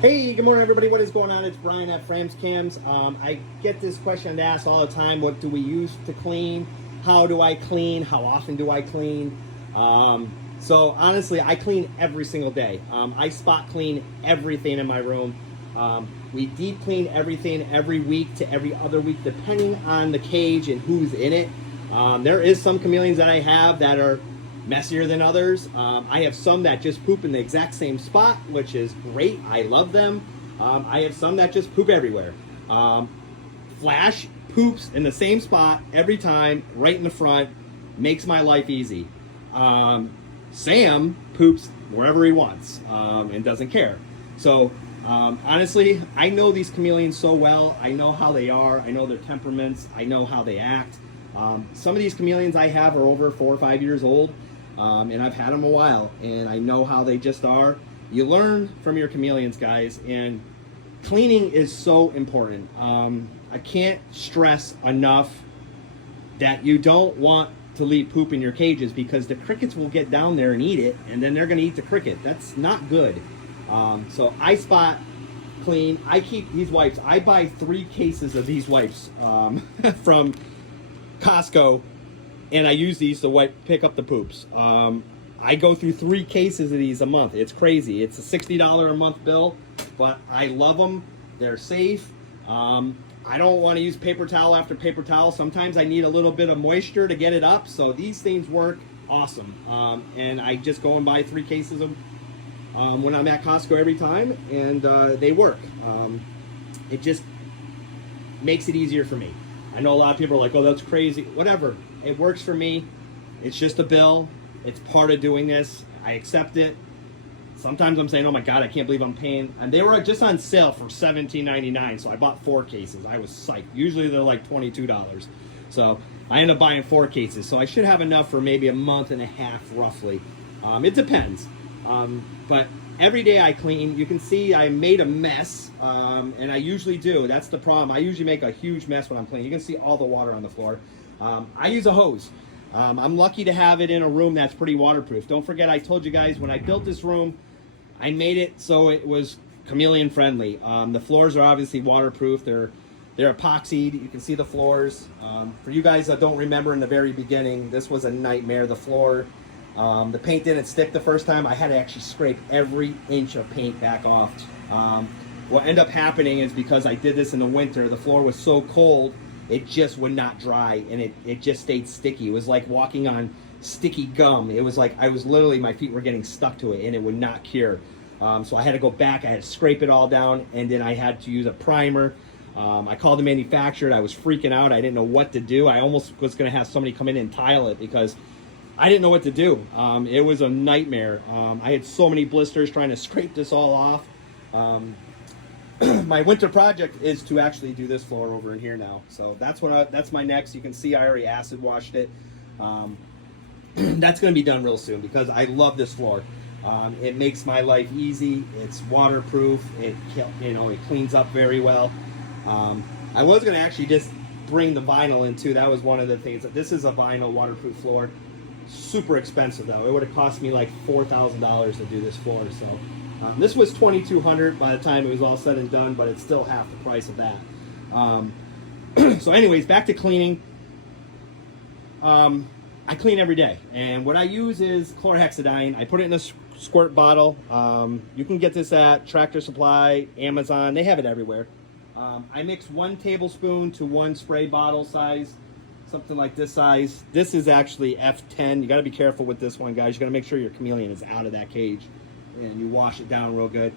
Hey, good morning, everybody. What is going on? It's Brian at Frames Cams. I get this question asked all the time. What do we use to clean? How do I clean? How often do I clean? So honestly, I clean every single day. I spot clean everything in my room. We deep clean everything every week to every other week, depending on the cage and who's in it. There is some chameleons that I have that are messier than others. I have some that just poop in the exact same spot, which is great. I love them. I have some that just poop everywhere. Flash poops in the same spot every time, right in the front, makes my life easy. Sam poops wherever he wants and doesn't care. So honestly, I know these chameleons so well. I know how they are. I know their temperaments. I know how they act. Some of these chameleons I have are over 4 or 5 years old. And I've had them a while, and I know how they just are. You learn from your chameleons, guys, and cleaning is so important. I can't stress enough that you don't want to leave poop in your cages, because the crickets will get down there and eat it, and then they're going to eat the cricket. That's not good. So I spot clean. I keep these wipes. I buy 3 cases of these wipes from Costco, and I use these to pick up the poops. I go through 3 cases of these a month. It's crazy. It's a $60 a month bill, but I love them. They're safe. I don't want to use paper towel after paper towel. Sometimes I need a little bit of moisture to get it up, so these things work awesome. And I just go and buy 3 cases of them when I'm at Costco every time, and they work. It just makes it easier for me. I know a lot of people are like, oh, that's crazy. Whatever. It works for me. It's just a bill. It's part of doing this. I accept it. Sometimes I'm saying, oh my God, I can't believe I'm paying. And they were just on sale for $17.99, so I bought 4 cases. I was psyched. Usually they're like $22. So I ended up buying 4 cases. So I should have enough for maybe a month and a half, roughly. It depends. But every day I clean. You can see I made a mess, and I usually do. That's the problem. I usually make a huge mess when I'm cleaning. You can see all the water on the floor. I use a hose. I'm lucky to have it in a room that's pretty waterproof. Don't forget, I told you guys when I built this room, I made it so it was chameleon friendly. The floors are obviously waterproof. They're epoxied. You can see the floors. For you guys that don't remember, in the very beginning, this was a nightmare. The floor, the paint didn't stick the first time. I had to actually scrape every inch of paint back off. What ended up happening is, because I did this in the winter, the floor was so cold, it just would not dry, and it just stayed sticky. It was like walking on sticky gum. It was like I was literally, my feet were getting stuck to it, and it would not cure. So I had to go back. I had to scrape it all down, and then I had to use a primer. I called the manufacturer. I was freaking out. I didn't know what to do. I almost was going to have somebody come in and tile it, because I didn't know what to do. It was a nightmare. I had so many blisters trying to scrape this all off. My winter project is to actually do this floor over in here now. So that's my next. You can see I already acid washed it. That's going to be done real soon, because I love this floor. It makes my life easy. It's waterproof. It cleans up very well. I was going to actually just bring the vinyl in too. That was one of the things. This is a vinyl waterproof floor. Super expensive though. It would have cost me like $4,000 to do this floor. So this was $2,200 by the time it was all said and done, but it's still half the price of that. So anyways, back to cleaning. I clean every day, and what I use is chlorhexidine. I put it in a squirt bottle. You can get this at Tractor Supply, Amazon. They have it everywhere. I mix 1 tablespoon to 1 spray bottle size, something like this size. This is actually F10. You got to be careful with this one, guys. You got to make sure your chameleon is out of that cage, and you wash it down real good.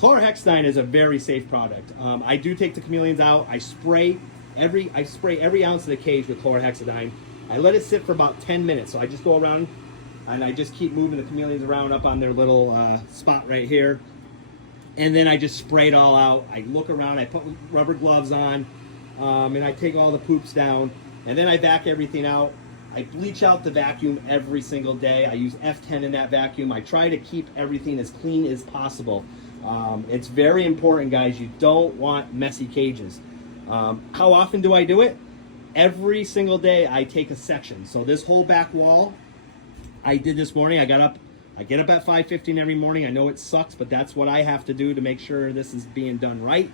Chlorhexidine is a very safe product. I do take the chameleons out. I spray every ounce of the cage with chlorhexidine. I let it sit for about 10 minutes. So I just go around and I just keep moving the chameleons around up on their little spot right here. And then I just spray it all out. I look around, I put rubber gloves on, and I take all the poops down. And then I vac everything out. I bleach out the vacuum every single day. I use F10 in that vacuum. I try to keep everything as clean as possible. It's very important, guys. You don't want messy cages. How often do I do it? Every single day I take a section. So this whole back wall, I did this morning. I got up I get up at 5:15 every morning. I know it sucks, but that's what I have to do to make sure this is being done right.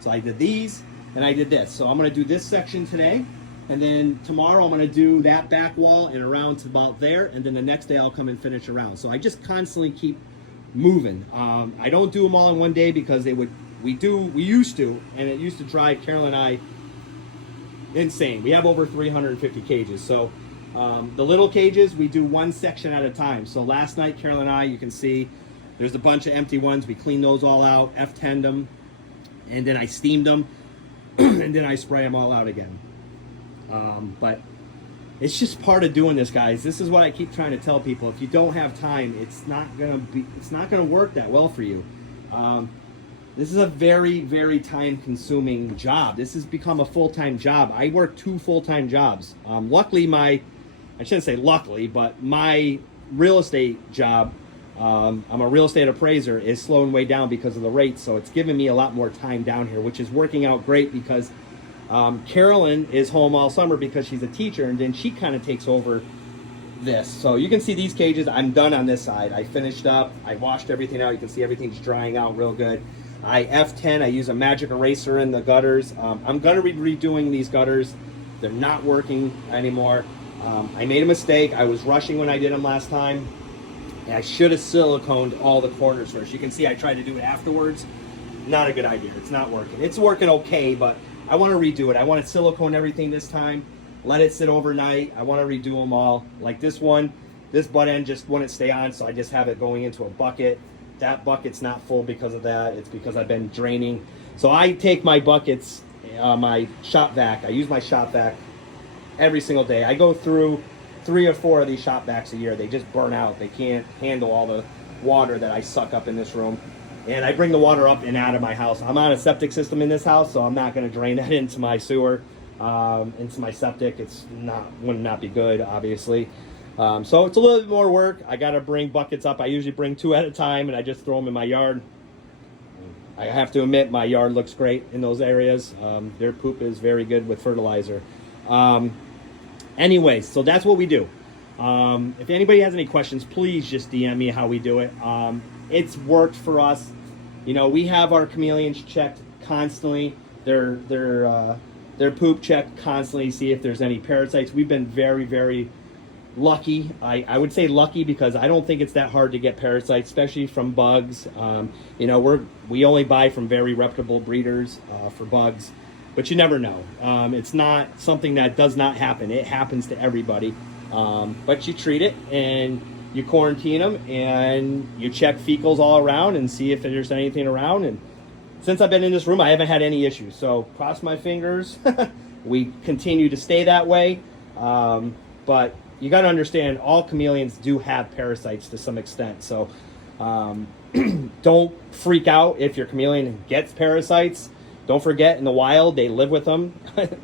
So I did these and I did this. So I'm gonna do this section today, and then tomorrow I'm gonna do that back wall and around to about there, and then the next day I'll come and finish around. So I just constantly keep moving. I don't do them all in one day because we used to, and it used to drive Carol and I insane. We have over 350 cages. So the little cages, we do one section at a time. So last night, Carol and I, you can see there's a bunch of empty ones. We cleaned those all out, F10'd them, and then I steamed them, and then I spray them all out again. But it's just part of doing this, guys. This is what I keep trying to tell people. If you don't have time, it's not gonna work that well for you. This is a very, very time-consuming job. This has become a full-time job. I work 2 full-time jobs. Luckily, I shouldn't say luckily, but my real estate job, I'm a real estate appraiser, is slowing way down because of the rates. So it's giving me a lot more time down here, which is working out great because Carolyn is home all summer because she's a teacher, and then she kind of takes over this. So you can see these cages. I'm done on this side. I finished up. I washed everything out. You can see everything's drying out real good. I F10. I use a magic eraser in the gutters. I'm going to be redoing these gutters. They're not working anymore. I made a mistake. I was rushing when I did them last time. And I should have siliconed all the corners first. You can see I tried to do it afterwards. Not a good idea. It's not working. It's working okay, but I want to redo it. I want to silicone everything this time. Let it sit overnight. I want to redo them all. Like this one, this butt end just wouldn't stay on, so I just have it going into a bucket. That bucket's not full because of that. It's because I've been draining. So I take my buckets, my shop vac. I use my shop vac every single day. I go through 3 or 4 of these shop vacs a year. They just burn out. They can't handle all the water that I suck up in this room. And I bring the water up and out of my house. I'm on a septic system in this house, so I'm not going to drain that into my sewer, into my septic. Would not be good, obviously. So it's a little bit more work. I got to bring buckets up. I usually bring 2 at a time, and I just throw them in my yard. I have to admit, my yard looks great in those areas. Their poop is very good with fertilizer. Anyways, so that's what we do. If anybody has any questions, please just DM me how we do it. It's worked for us. You know, we have our chameleons checked constantly. Their poop checked constantly, see if there's any parasites. We've been very, very lucky. I would say lucky because I don't think it's that hard to get parasites, especially from bugs. You know, we only buy from very reputable breeders for bugs, but you never know. It's not something that does not happen. It happens to everybody. But you treat it and you quarantine them and you check fecals all around and see if there's anything around. And since I've been in this room, I haven't had any issues. So cross my fingers. We continue to stay that way. But you got to understand, all chameleons do have parasites to some extent. So don't freak out if your chameleon gets parasites. Don't forget, in the wild, they live with them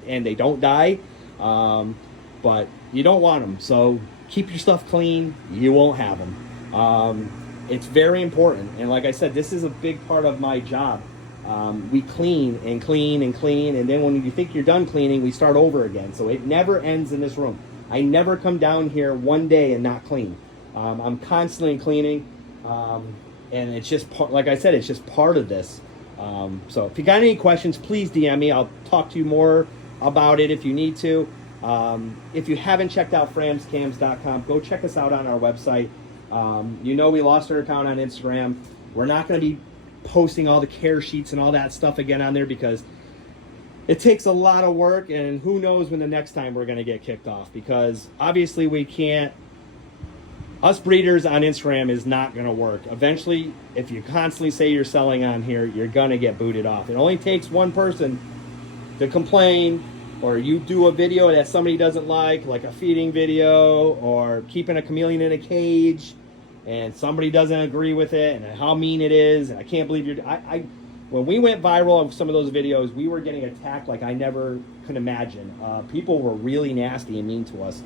and they don't die. But you don't want them. So keep your stuff clean. You won't have them. It's very important. And like I said, this is a big part of my job. We clean and clean and clean. And then when you think you're done cleaning, we start over again. So it never ends in this room. I never come down here one day and not clean. I'm constantly cleaning. And it's just, like I said, it's just part of this. So if you got any questions, please DM me. I'll talk to you more about it if you need to. If you haven't checked out framscams.com, go check us out on our website. You know, we lost our account on Instagram. We're not going to be posting all the care sheets and all that stuff again on there because it takes a lot of work, and who knows when the next time we're going to get kicked off, because obviously we can't, us breeders on Instagram is not going to work. Eventually, if you constantly say you're selling on here, you're going to get booted off. It only takes one person to complain, or you do a video that somebody doesn't like a feeding video or keeping a chameleon in a cage, and somebody doesn't agree with it and how mean it is. And I can't believe you're, when we went viral on some of those videos, we were getting attacked like I never could imagine. People were really nasty and mean to us.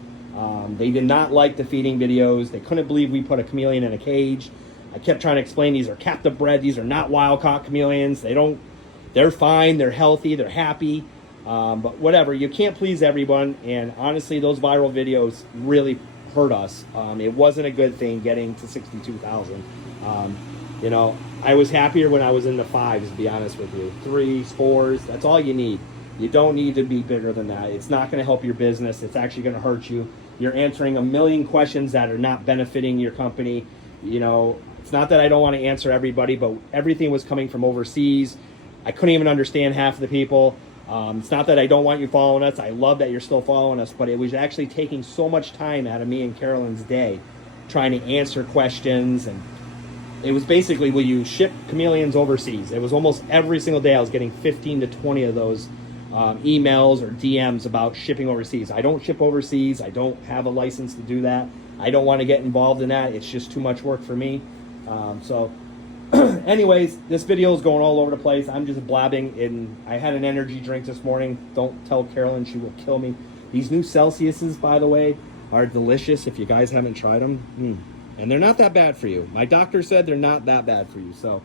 They did not like the feeding videos. They couldn't believe we put a chameleon in a cage. I kept trying to explain these are captive bred. These are not wild caught chameleons. They're fine. They're healthy. They're happy. But whatever, you can't please everyone. And honestly, those viral videos really hurt us. It wasn't a good thing getting to 62,000. You know, I was happier when I was in the 5s, to be honest with you. 3s, 4s, that's all you need. You don't need to be bigger than that. It's not going to help your business. It's actually going to hurt you. You're answering a million questions that are not benefiting your company. You know, it's not that I don't want to answer everybody, but everything was coming from overseas. I couldn't even understand half of the people. It's not that I don't want you following us. I love that you're still following us, but it was actually taking so much time out of me and Carolyn's day trying to answer questions. And it was basically, will you ship chameleons overseas? It was almost every single day I was getting 15 to 20 of those emails or DMs about shipping overseas. I don't ship overseas. I don't have a license to do that. I don't want to get involved in that. It's just too much work for me. So anyways, this video is going all over the place. I'm just blabbing, and I had an energy drink this morning. Don't tell Carolyn, she will kill me. These new Celsiuses, by the way, are delicious if you guys haven't tried them. And they're not that bad for you. My doctor said they're not that bad for you. So,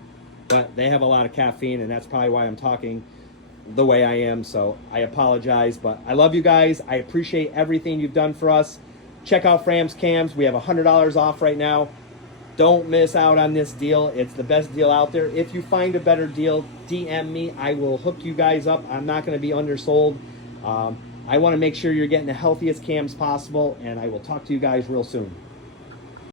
but they have a lot of caffeine, and that's probably why I'm talking the way I am. So I apologize, but I love you guys. I appreciate everything you've done for us. Check out Fram's Cams. We have $100 off right now. Don't miss out on this deal. It's the best deal out there. If you find a better deal, DM me. I will hook you guys up. I'm not going to be undersold. I want to make sure you're getting the healthiest cams possible, and I will talk to you guys real soon.